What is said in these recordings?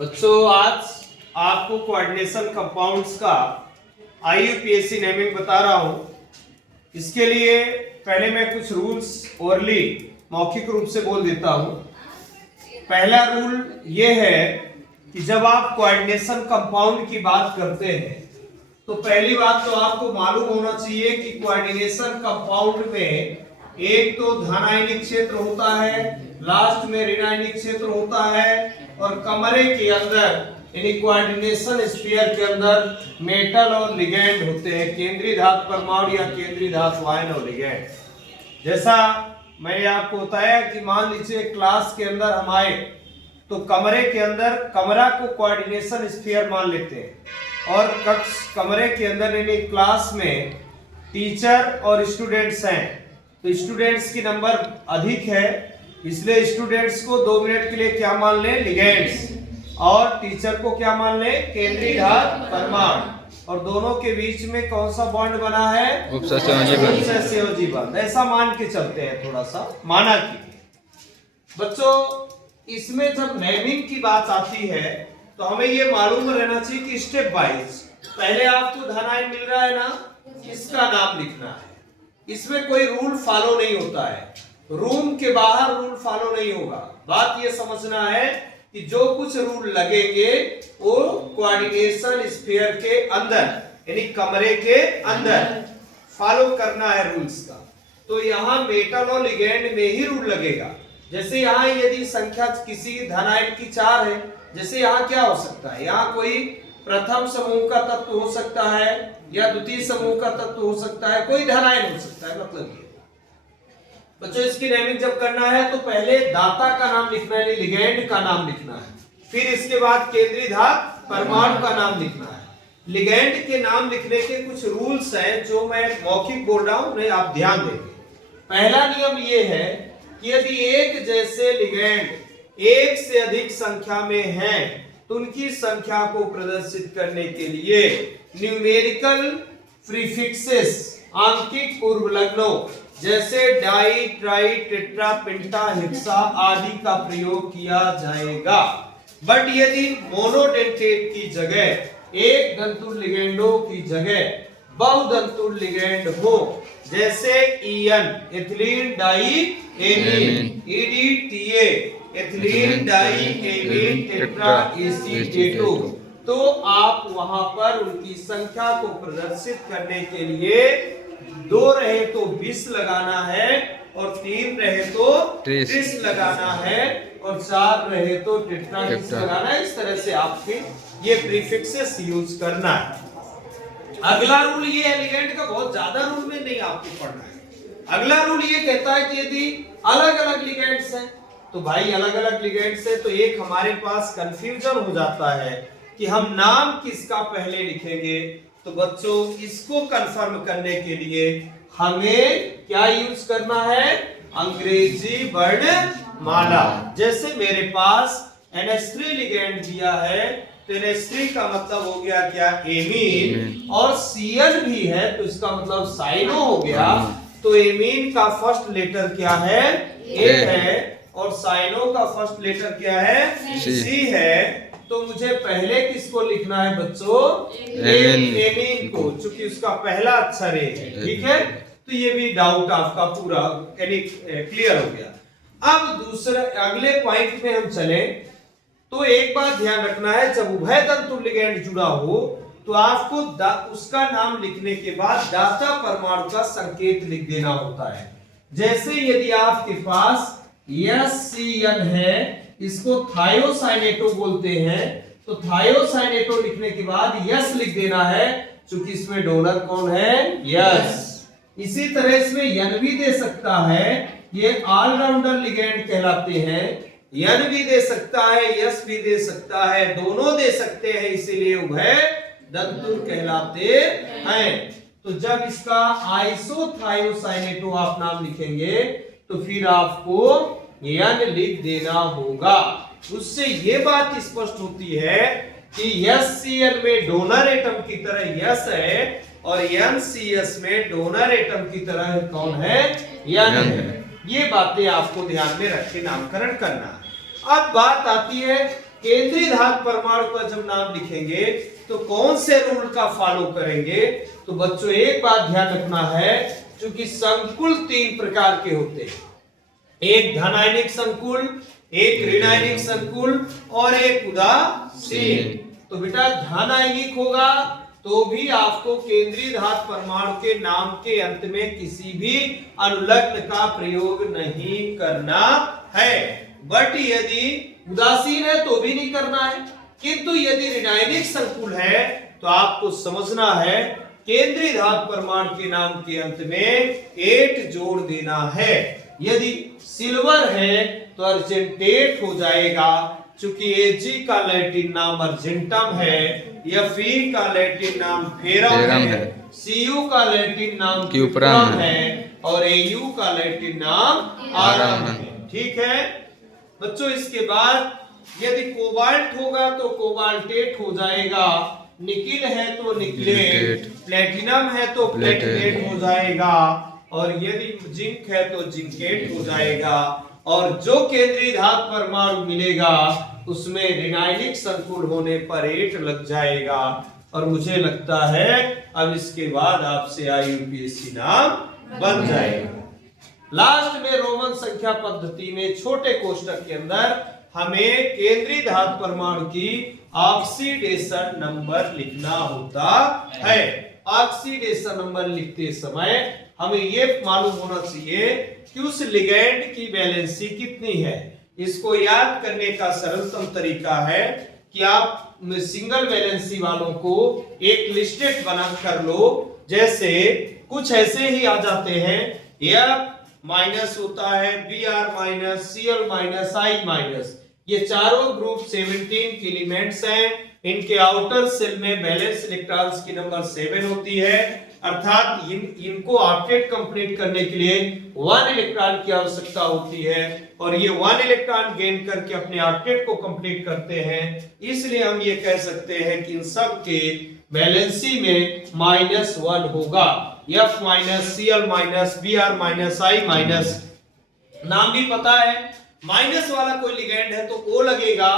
बच्चों आज आपको कोऑर्डिनेशन कंपाउंड्स का IUPAC नेमिंग बता रहा हूं। इसके लिए पहले मैं कुछ रूल्स ओरली मौखिक रूप से बोल देता हूं। पहला रूल ये है कि जब आप कोऑर्डिनेशन कंपाउंड की बात करते हैं तो पहली बात तो आपको मालूम होना चाहिए कि कोऑर्डिनेशन कंपाउंड में एक तो धन आयनिक क्षेत्र होता है, लास्ट में ऋण आयनिक क्षेत्र होता है और कमरे के अंदर यानी कोऑर्डिनेशन स्फीयर के अंदर मेटल और लिगेंड होते हैं, केंद्रीय धातु परमाणु या केंद्रीय धातु आयन और लिगेंड। जैसा मैंने आपको बताया कि मान लीजिए क्लास के अंदर हम आए तो कमरे के अंदर कमरा को कोऑर्डिनेशन स्फीयर मान लेते हैं और कमरे के अंदर यानी क्लास में टीचर और स्टूडेंट्स हैं तो स्टूडेंट्स की नंबर अधिक है, इसलिए स्टूडेंट्स को 2 मिनट के लिए क्या मान लें, लिगेंड्स, और टीचर को क्या मान लें, केंद्रीय धातु परमाणु। और दोनों के बीच में कौन सा बॉन्ड बना है, उपसहसंयोजी बॉन्ड। ऐसा मान के चलते हैं, थोड़ा सा माना कीजिए। बच्चों इसमें जब नेमिंग की बात आती है तो हमें ये मालूम रहना चाहिए कि स्टेप वाइज पहले आपको धन आयन मिल रहा है ना, इसका नाम लिखना है। इसमें कोई रूल फॉलो नहीं होता है, रूम के बाहर रूल फॉलो नहीं होगा। बात ये समझना है कि जो कुछ रूल लगेंगे वो कोऑर्डिनेशन स्फीयर के अंदर यानी कमरे के अंदर फॉलो करना है रूल्स का। तो यहाँ मेटल और लिगेंड में ही रूल लगेगा। जैसे यहाँ यदि संख्या किसी धन आयन की 4 है, जैसे यहाँ क्या हो सकता है, यहाँ कोई प्रथम समूह का तत्व हो सकता है या द्वितीय समूह का तत्व हो सकता है, कोई धन आयन हो सकता है। मतलब ये बच्चों इसकी नेमिंग जब करना है तो पहले दाता का नाम लिखना है, लिगेंड का नाम लिखना है, फिर इसके बाद केंद्रीय धातु परमाणु का नाम लिखना है। लिगेंड के नाम लिखने के कुछ रूल्स हैं जो मैं मौखिक बोल रहा हूं, उन्हें आप ध्यान देंगे। पहला नियम ये है कि यदि एक जैसे लिगेंड एक से अधिक संख्या में हैं तो उनकी संख्या को प्रदर्शित करने के लिए न्यूमेरिकल प्रीफिक्सेस आंकिक पूर्व लग्नों जैसे डाई, ट्राई, टेट्रा, पेंटा, हेक्सा आदि का प्रयोग किया जाएगा। बट यदि मोनोडेंटेट की जगह एक दंतुल लिगेंडों की जगह बहुदंतुल लिगेंड हो, जैसे EN ethylenediamine, EDTA ethylenediamine tetraacetato, तो आप वहां पर उनकी संख्या को प्रदर्शित करने के लिए 2 रहे तो 20 लगाना है और 3 रहे तो 30 लगाना है और 4 रहे तो टेट्राहीस लगाना है। इस तरह से आपके ये प्रीफिक्सेस यूज करना है। अगला रूल ये है, लिगेंड का बहुत ज्यादा रूल में नहीं आपको पढ़ना है। अगला रूल ये कहता है कि यदि अलग अलग लिगेंड्स हैं तो भाई अलग अलग लिगेंड्स है तो एक हमारे पास कंफ्यूजन हो जाता है कि हम नाम किसका पहले लिखेंगे। तो बच्चों इसको कंफर्म करने के लिए हमें क्या यूज करना है, अंग्रेजी वर्णमाला। जैसे मेरे पास NH3 लिगेंड दिया है तो NH3 का मतलब हो गया क्या, एमीन, और Cl भी है तो इसका मतलब साइनो हो गया। तो एमीन का फर्स्ट लेटर क्या है, A है, और साइनो का फर्स्ट लेटर क्या है, C है। तो मुझे पहले किसको लिखना है बच्चों, एमीन को, चूंकि उसका पहला अक्षर A है। ठीक है, तो ये भी डाउट आपका पूरा क्लियर हो गया। अब दूसरा अगले पॉइंट में हम चले तो एक बात ध्यान रखना है, जब उभय दंतुल लिगेंड जुड़ा हो तो आपको उसका नाम लिखने के बाद दाता परमाणु का संकेत लिख देना होता है। जैसे यदि आपके पास SCN है, इसको थायोसाइनेटो बोलते हैं, तो थायोसाइनेटो लिखने के बाद यस लिख देना है, क्योंकि इसमें डोनर कौन है, यस। इसी तरह इसमें यन भी दे सकता है, ये ऑलराउंडर लिगेंड कहलाते हैं। यन भी दे सकता है, यस भी दे सकता है, दोनों दे सकते हैं, इसीलिए उभय दंतुल कहलाते हैं। तो जब इसका आइसोथायोसाइनेटो आप नाम लिखेंगे तो फिर आपको यन लिख देना होगा। उससे ये बात स्पष्ट होती है कि SCN में डोनर एटम की तरह यस है और NCS में डोनर एटम की तरह कौन है, यन है। ये बातें आपको ध्यान में रख के नामकरण करना है। अब बात आती है केंद्रीय धातु परमाणु का जब नाम लिखेंगे तो कौन से रूल का फॉलो करेंगे? तो बच्चों एक बात ध्यान रखना है, क्योंकि संकुल 3 प्रकार के होते हैं, एक धनायनिक संकुल, एक ऋणायनिक संकुल और एक उदासीन। तो बेटा धनायनिक होगा तो भी आपको केंद्रीय धातु परमाणु के नाम के अंत में किसी भी अनुलग्न का प्रयोग नहीं करना है। बट यदि उदासीन है तो भी नहीं करना है, किंतु यदि ऋणायनिक संकुल है तो आपको समझना है केंद्रीय धातु परमाणु के नाम के अंत में 8 जोड़ देना है। यदि सिल्वर है तो अर्जेंटेट हो जाएगा, चूंकि Ag का लैटिन नाम अर्जेंटम है, Fe का लैटिन नाम फेरम है, Cu का लैटिन नाम क्यूप्रम है और Au का लैटिन नाम आरम है। ठीक है बच्चों, इसके बाद यदि कोबाल्ट होगा तो कोबाल्टेट हो जाएगा, निकिल है तो निकलेट, प्लेटिनम है तो प्लेटिनेट हो जाएगा और यदि जिंक है तो जिंकेट हो जाएगा। और जो केंद्रीय धातु परमाणु मिलेगा उसमें ऋणायनिक संकुल होने पर 8 लग जाएगा। और मुझे लगता है अब इसके बाद आपसे IUPAC नाम बन जाएगा। लास्ट में रोमन संख्या पद्धति में छोटे कोष्टक के अंदर हमें केंद्रीय धातु परमाणु की ऑक्सीडेशन नंबर लिखना होता है। ऑक्सीडेशन नंबर लिखते समय हमें यह मालूम होना चाहिए कि उस लिगैंड की वैलेंसी कितनी है। इसको याद करने का सरलतम तरीका है कि आप सिंगल वैलेंसी वालों को एक लिस्टेड बना कर लो, जैसे कुछ ऐसे ही आ जाते हैं, F माइनस होता है, Br minus, Cl minus, I minus, ये चारों ग्रुप 17 एलिमेंट्स हैं। इनके आउटर सेल में बैलेंस इलेक्ट्रॉन्स की नंबर 7 होती है, अर्थात इनको ऑक्टेट कंप्लीट करने के लिए 1 इलेक्ट्रॉन की आवश्यकता होती है और ये 1 इलेक्ट्रॉन गेन करके अपने ऑक्टेट को कंप्लीट करते हैं। इसलिए हम ये कह सकते हैं कि इन सब के वैलेंसी में -1 होगा। F minus, Cl minus, Br minus, I minus. नाम भी पता है, माइनस वाला कोई लिगेंड है तो O लगेगा,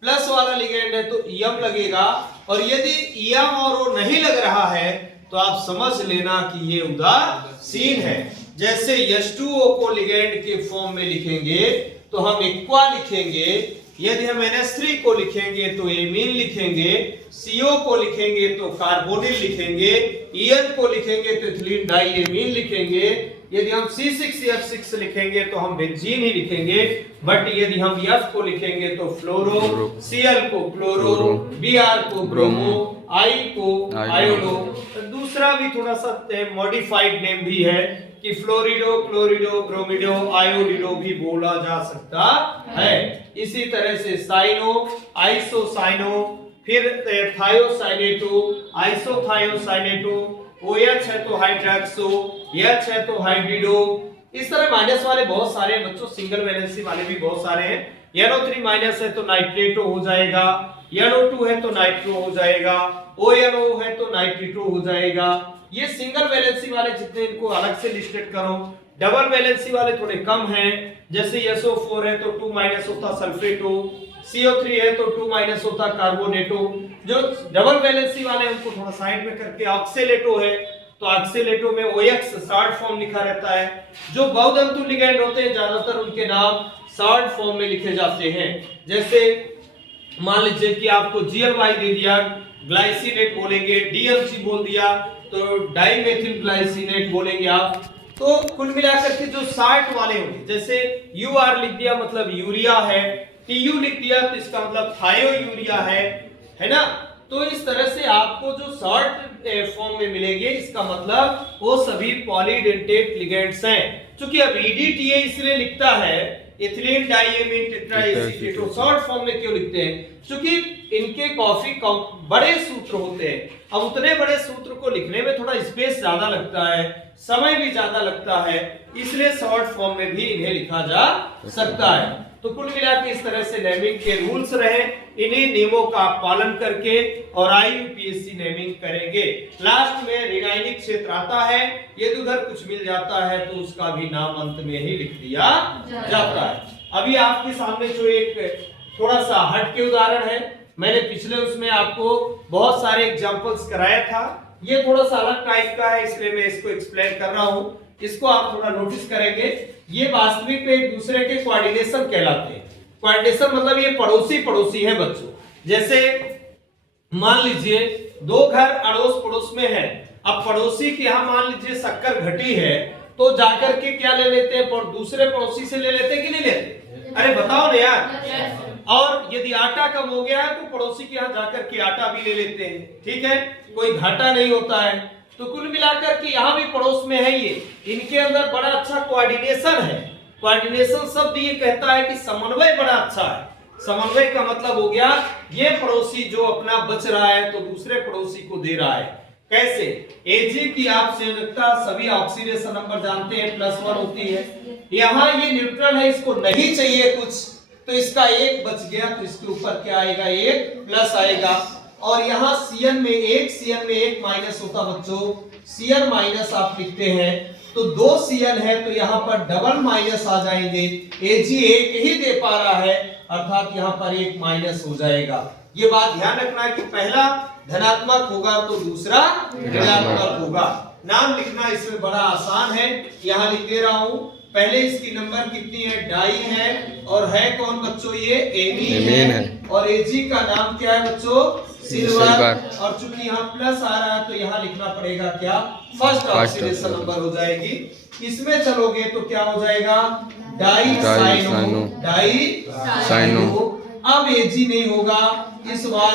प्लस वाला लिगेंड है तो Em लगेगा, और यदि Em और O नहीं लग रहा है तो आप समझ लेना कि ये उदासीन है। जैसे H2O को लिगेंड के फॉर्म में लिखेंगे तो हम एक्वा लिखेंगे, यदि हम NH3 को लिखेंगे तो एमीन लिखेंगे, CO को लिखेंगे तो कार्बोनिल लिखेंगे, En को लिखेंगे तो इथिलीन डाइएमीन लिखेंगे, यदि हम C6F6 लिखेंगे तो हम बेंजीन ही लिखेंगे, बट यदि हम F को लिखेंगे तो फ्लोरो, Cl को क्लोरो, Br को ब्रोमो, I को आयोडो। दूसरा भी थोड़ा सा मॉडिफाइड नेम भी है कि फ्लोरिडो, क्लोरिडो, ब्रोमिडो, आयोडिडो भी बोला जा सकता है। इसी तरह से साइनो, आइसोसाइनो, फिर थायोसाइनेटो, आइसोथायोसाइनेटो, OH है तो हाइड्रॉक्सो, H है तो हाइड्रिडो। इस तरह माइनस वाले बहुत सारे बच्चों, सिंगल वैलेंसी वाले भी बहुत सारे हैं। NO3 माइनस है तो नाइट्रेटो हो जाएगा, NO2 है तो नाइट्रो हो जाएगा, ONO है तो नाइट्रिटो हो जाएगा। ये सिंगल वैलेंसी वाले जितने, इनको अलग से लिस्टेड करो। डबल वैलेंसी वाले थोड़े कम हैं, जैसे SO4 है तो 2 माइनस होता सल्फेटो, CO3 है तो 2 माइनस होता कार्बोनेटो। जो डबल वैलेंसी वाले उनको थोड़ा साइड में करके ऑक्सीलेटो है तो ऑक्सीलेटो में OX शॉर्ट फॉर्म लिखा रहता है। जो बहुतंतु लिगेंड होते हैं ज्यादातर उनके नाम शॉर्ट फॉर्म में लिखे जाते हैं। जैसे मान लीजिए कि आपको GLY दे दिया, ग्लाइसिनेट बोलेंगे, DMG बोल दिया तो डाइमेथिल ग्लाइसिनेट बोलेंगे आप। तो कुल मिलाकर के जो शॉर्ट वाले होंगे, जैसे UR लिख दिया मतलब यूरिया है, TU लिख दिया तो इसका मतलब थायो यूरिया है ना। तो इस तरह से आपको जो शॉर्ट फॉर्म में मिलेंगे इसका मतलब वो सभी पॉलीडेंटेट लिगेंड्स हैं। क्योंकि अब EDTA इसलिए लिखता है इथिलीन डाइएमीन टेट्राएसीटेट, शॉर्ट फॉर्म में क्यों लिखते हैं? क्योंकि इनके काफी बड़े सूत्र होते हैं। अब उतने बड़े सूत्र को लिखने में थोड़ा स्पेस ज्यादा लगता है, समय भी ज्यादा लगता है, इसलिए शॉर्ट फॉर्म में भी इन्हें लिखा जा सकता है। तो कुल मिलाकर इस तरह से नेमिंग के रूल्स रहे, इन्हीं नियमों का पालन करके और IUPAC नेमिंग करेंगे। लास्ट में ऋणायनिक क्षेत्र आता है, यदि उधर कुछ मिल जाता है तो उसका भी नाम अंत में ही लिख दिया जाता है। अभी आपके सामने जो एक थोड़ा सा हट के उदाहरण है, मैंने पिछले उसमें आपको बहुत सारे एग्जांपल्स कराया था, ये थोड़ा सा अलग टाइप का है इसलिए मैं इसको एक्सप्लेन कर रहा हूं। इसको आप थोड़ा नोटिस करेंगे, ये वास्तविक में एक दूसरे के कोऑर्डिनेशन कहलाते हैं। कोऑर्डिनेशन मतलब ये पड़ोसी पड़ोसी है बच्चों। जैसे मान लीजिए दो घर अड़ोस पड़ोस में है, अब पड़ोसी के यहाँ मान लीजिए शक्कर घटी है तो जाकर के क्या ले लेते हैं, दूसरे पड़ोसी से ले लेते हैं कि नहीं लेते? अरे बताओ ना यार। और यदि आटा कम हो गया है तो पड़ोसी के यहाँ जाकर के आटा भी ले लेते हैं, ठीक है, कोई घाटा नहीं होता है। तो कुल मिलाकर के यहाँ भी पड़ोस में है ये, इनके अंदर बड़ा अच्छा कोऑर्डिनेशन है। कोऑर्डिनेशन शब्द ये कहता है कि समन्वय बड़ा अच्छा है। समन्वय का मतलब हो गया ये पड़ोसी जो अपना बच रहा है तो दूसरे पड़ोसी को दे रहा है। कैसे? Ag की आप संयोजकता सभी ऑक्सीडेशन नंबर जानते हैं +1 होती है। यहाँ ये न्यूट्रल है, इसको नहीं चाहिए कुछ, तो इसका एक बच गया तो इसके ऊपर क्या आएगा, एक प्लस आएगा। और यहाँ Cn में एक माइनस होता बच्चों, Cn माइनस आप लिखते हैं तो 2 Cn है तो यहाँ पर डबल माइनस आ जाएंगे। Ag एक ही दे पा रहा है अर्थात यहाँ पर एक माइनस हो जाएगा। ये बात ध्यान रखना है कि पहला धनात्मक होगा तो दूसरा ऋणात्मक होगा। नाम लिखना इसमें बड़ा आसान है, यहाँ लिख दे रहा हूँ। पहले इसकी नंबर कितनी है, डाई है, और है कौन बच्चों, ये एमीन है। और Ag का नाम क्या है बच्चों, सिल्वर। और चूंकि यहाँ प्लस आ रहा है तो यहाँ लिखना पड़ेगा क्या, फर्स्ट ऑक्सीडेशन नंबर हो जाएगी। इसमें चलोगे तो क्या हो जाएगा, डाई साइनो। अब Ag नहीं होगा इस बार,